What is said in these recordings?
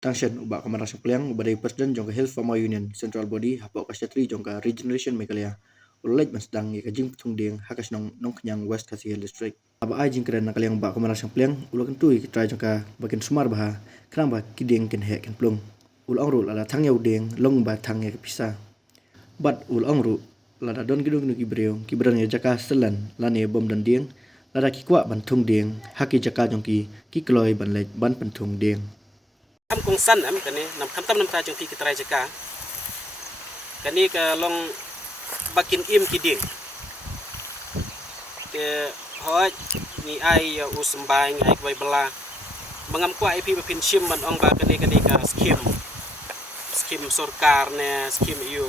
Tangsian ubak Kementerian Peliang badai Presiden jongka Health Farmer Union Central Body hapok kasyatri jongka Regeneration Meghalaya ulaj masdang ka jing tung ding hakas nong kenyang West Kasihil District aba ai jing keren nakaliang ubak Kementerian Peliang ulah kentui kita jongka bagian Sumar Baha kerang ba kiding ken hek ken plung ul ongrul ala thang yau ding long ba thang ya pisa bat ul ongru lada don gidung nu kibreu kibran ya jaka selan lane bom dan ding lada kikwa ban tung ding haki jaka jongki kikloi ban lej ban pentung dingคำกงสั้นอ่ะกันนี่นำคำตั้มน้ำตาจงพีกิตรายจักากันนี่ก็ลองบักกินอิ่มกินดิ่งแต่เพราะมีไออุสมบายไอไว้เวลามางำกว่าไอพี่มาพินชิมมันองบากันนี่ก็สกิมสอร์การเนี่ยสกิมอยู่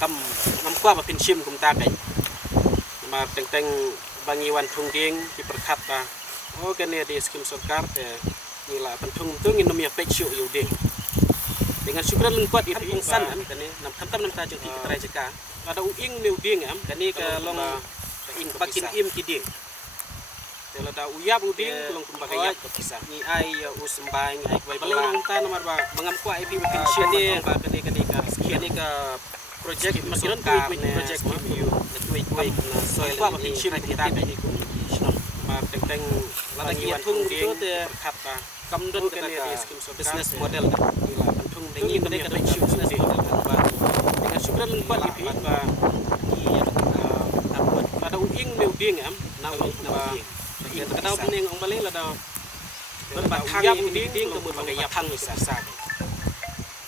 คำงำกว่ามาพินชิมกุมตาไก่มาแต่งบางวันทุ่งดิ่งที่ประคับตาโอ้กันนี่ดีสกิมสอร์การแต่นี่ล่ะpentung tu ngin nomia pecuk yu ding dengan syukran lengkuat ipi ingsan am kan ni nam khantam nam ta jong ki trai jaka ada uing new ding am kan ni ka long ing bakin im ki ding tela da uyap uding long kumba kayap ke pisah ni ai usembang ai kwai bala ta nomor ba mangam kwa ipi bikin syade ba kan ni ka sekian ni ka project masiron project yu kuai na soil kwa bikin syim kita ni ku ma teng lada ki tung tu te khat ba kamdon kata business model gila pentung dengi mereka ada business model ba dengan syukran lengkuat ipi ba ada uing new ding am na ba kadau pening ong bale lada berbathang ding ke berbagai yathang sasa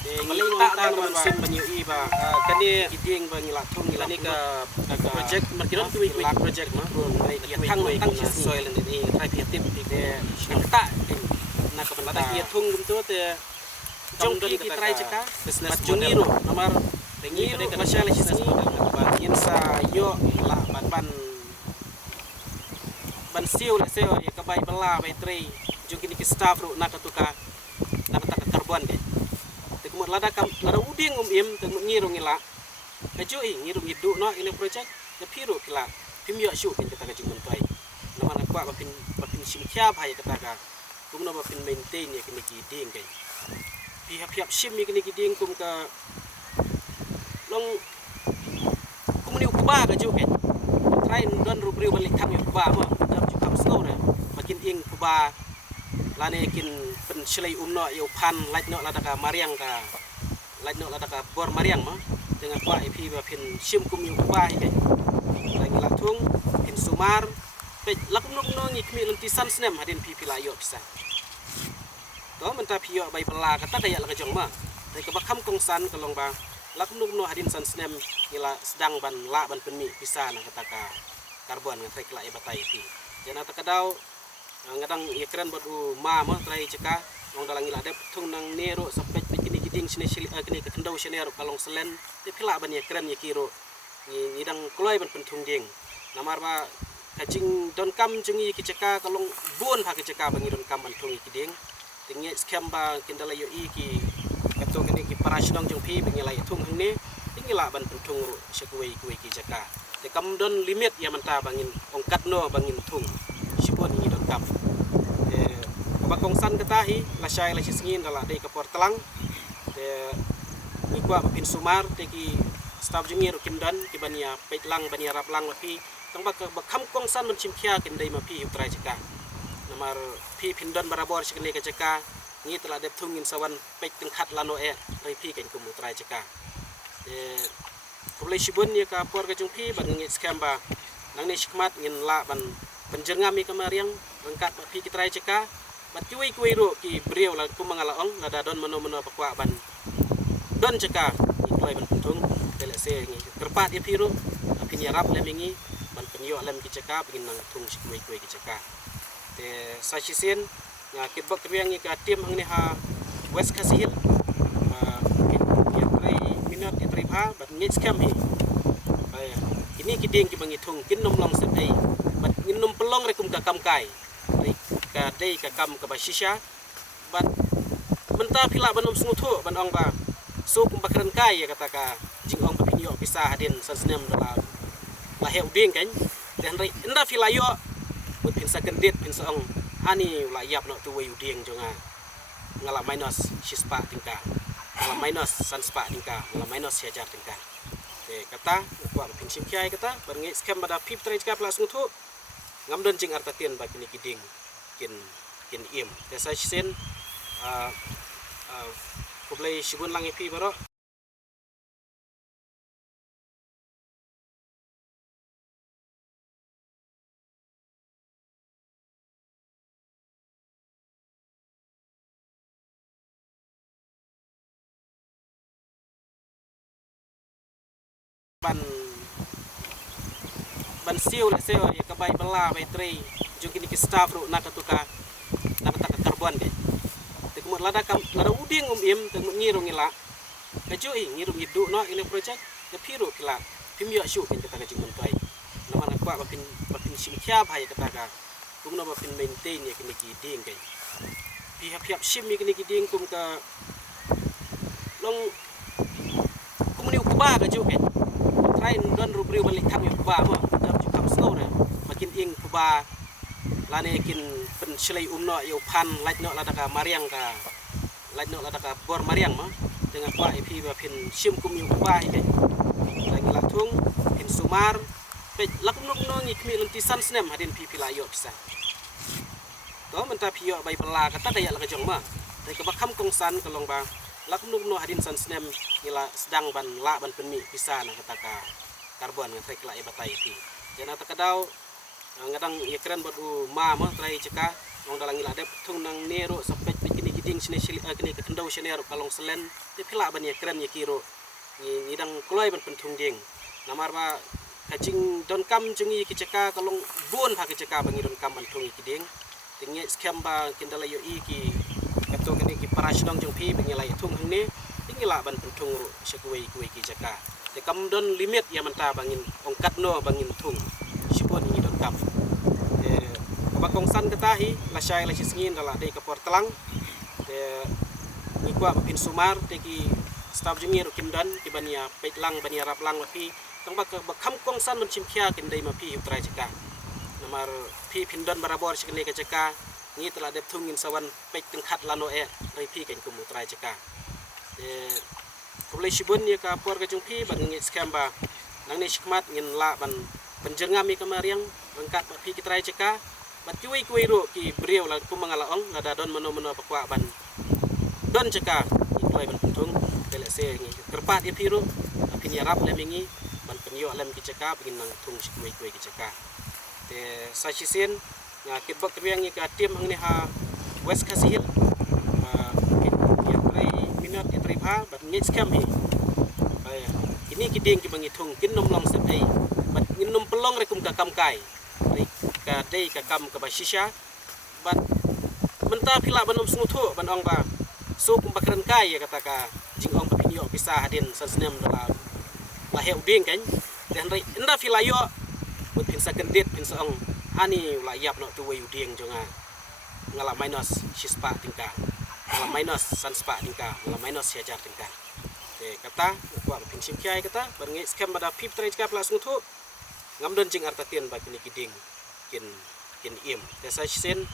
bale tak ta man sim banyu i ba kani ding ba ngila thung ngila ni ka project markiron tu project ma yathang tang soil ni try creative de tak na ka banda kia thung gum tu te jong ki try chaka business jungiro nomor dengi ka masyala si sini ba yin sa yo la ban siu le seo ya ka bai bala bai trei jong ki staff ru na ka tuka na ka karbon de te kumut lada uding im te ngiro ngila ka jo ngiro ngidu no ini project na piru kila pimyo shu kin ka jung mentai nomor kwa ba pin sim kya bhai ka ka kum no ba pin maintain ya kini ki ding kai pihak sim ni kini ki ding kum ka long kum ni ukba ka jo kai try don rubriu balik thang ukba ma dam ju kam snow ne makin ing ukba lane kin pen selai umno yo pan laj no lada ka mariang ka laj no lada ka bor mariang ma dengan kwa ip ba pin sim kum ni ukba kai lagi la thung pin sumar pe lakum no ngi kmi lentisan snem hadin pi pilayo bisa to menta piyo bai pela kata daya la jong ma dai ka bakam kongsan kalong ba lakum no hadin san snem ngila sedang ban la ban penmi bisa na kata ka karbon ngai kla e batai pi jana ta kadau ngadang ye keren bodu ma trai ceka wong dalang ngila de tung nang nero sampai kini giding sini kini ka kendau senero kalong selen te pila ban ye keren ye kiro ngidang kloi ban pentung ding namar ba kajing don kam jungi kiceka kalong buon ha kiceka bangi don kam antung ikiding tingi scam ba kindala yo iki katong ni ki parasdong jung pi bangi lai thung hang ni tingi la ban pentung ru sekui kiceka te kam don limit ya manta bangin ongkat no bangin thung sipon ni don kam ba kongsan katahi la syai la sisngin dala dei kapor telang te ni kwa pin sumar te ki staff jungi ru kimdan ki bania petlang bania raplang pi tang ba kham kongsan man chimkhia kin dei ma pi utrai jaka namar pi pindon barabor sikne ka jaka ni tela dep thungin sawan pek teng khat lano e rai pi ken kum utrai jaka kublai shibun ni ka por ka jung pi ban ngi scam ba nang ni shikmat ngin la ban penjengam mi kamariang rengkat pi kitrai jaka bat kui ru ki breu la kum mangala ong la da don mano pakwa ban don jaka ikloi ban tung tele se ngi kerpat e pi ru pin yarap le mingi ban penyo lem kiceka begin nang tung sikui kiceka te sasisen nga kibak riang ka tim hang ni ha West Kasihil ya trai minat ya trai pha bat ngit scam hi ini kiding ki bangi tung kin nom long set ai bat ngin nom pelong rekum ka kam kai ka dei ka kam ka basisha bat menta phila banom snguthu ban ong ba so kum bakran kai ya kata ka jing ong papinyo bisa hadin sansnem dala la heu ding kan dan rai inda filayo pin sa kendit pin sa ong ani la yap no tu wayu ding jonga ngala minus shispa tingka ngala minus sanspa tingka ngala minus siajar tingka kata kwa pinsim kiai kata barngi scam pada pip trai jika plus ngutu ngamdon jing artatien ba kini kiding kin im desa sen kublai shibun langi pi baro ban siu le seo ya kabai bala bai trei jung kini ki staff ru nakatuka nakataka karbon de te kumut lada uding im te mut ngirung ila kajui ngirung idu no ile project ke piru kila pimyo shu kin kata kajing mentai namana kwa bapin simkya bhai kata ka kumna bapin maintain ya kini ki ding kai pihak sim mi kini ki ding kum ka long kumni ukba kajui train don rubriu balik tham yu ba ma dam ju kam snow ne makin ing kuba lane kin pen selai umno yu pan laj no ladaka mariang ka laj no ladaka bor mariang ma dengan kwa ip ba pin sim kum yu ba ide lagi latung pin sumar pe lakum no ngi kmi lenti san snem hadin pi pila yo bisa to menta pi yo bai bela kata daya la jong ma dai ka bakam kong san kalong ba lakum no hadin san snem ngila sedang ban la ban penmi bisa na kataka karbon ngai kla ibatai ti jana takadau ngadang ye keren bot ma trai ceka wong dalang ngila dep tung nang nero sampai kini kiding sini kini ke kendau senero kalong selen ti pila ban ye keren ye kiro ngidang kloi ban pentung ding namar ba kajing don kam jungi ki ceka kalong bon ha ki ceka bangi don kam ban tung kiding tingi scam ba kindala yo ki kato kini ki parasdong jong pi bangi lai tung hang ni tingila ban pentung ru sekui ki ceka te kam don limit ya manta bangin ongkat no bangin tung sipon ni don kam bakong san katahi la syai la singin dala dei kapor telang ni kwa pin sumar te ki staff jengir kindan ki bania petlang bania raplang pi tang bakam kong san men chimkhia kin dei ma pi utrai jeka namar pi pindon barabor sikne ka jeka ni telah dep thungin sawan pek tengkhat lano dei pi ken kum utrai jeka Kublai shibun ya ka por ka jungpi ban ngit scam ba nang ne shikmat ngin la ban penjengam mi kamariang rengkat ba pi kitrai ceka bat kuai ro ki briau la ku mangala ong la da don mano pakwa ban don ceka iklai ban pentung tele se ngi kerpat ya piru apin ya rap le mingi ban penyo lem ki ceka begin nang tung kuai ki ceka te sachisen nga kibak riang ni ka tim hang ne ha west kasihil bat ngit scam hi ini kiding ki bangitung kin nom long sep ai bat ngin nom pelong rekum ka kam kai ka dei ka kam ka basisha bat menta pila banom sunguthu ban ong ba su kum bakran kai ya kata ka jing ong papinyo bisa hadin sansnem dala la heu ding kan dan rai inda pila yo mut pin sa kendit pin sa ong hani la yap no tu wayu ding jonga ngala minus shispa tingka ngala minus sanspa tingka ngala minus siajar tingka kata kwa pinsim kiai kata barngi scam pada pip trai jika plus nguthu ngamdon jing artatien ba kini kiding kin im desa sen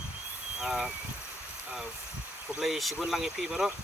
kublai shibun langi pi baro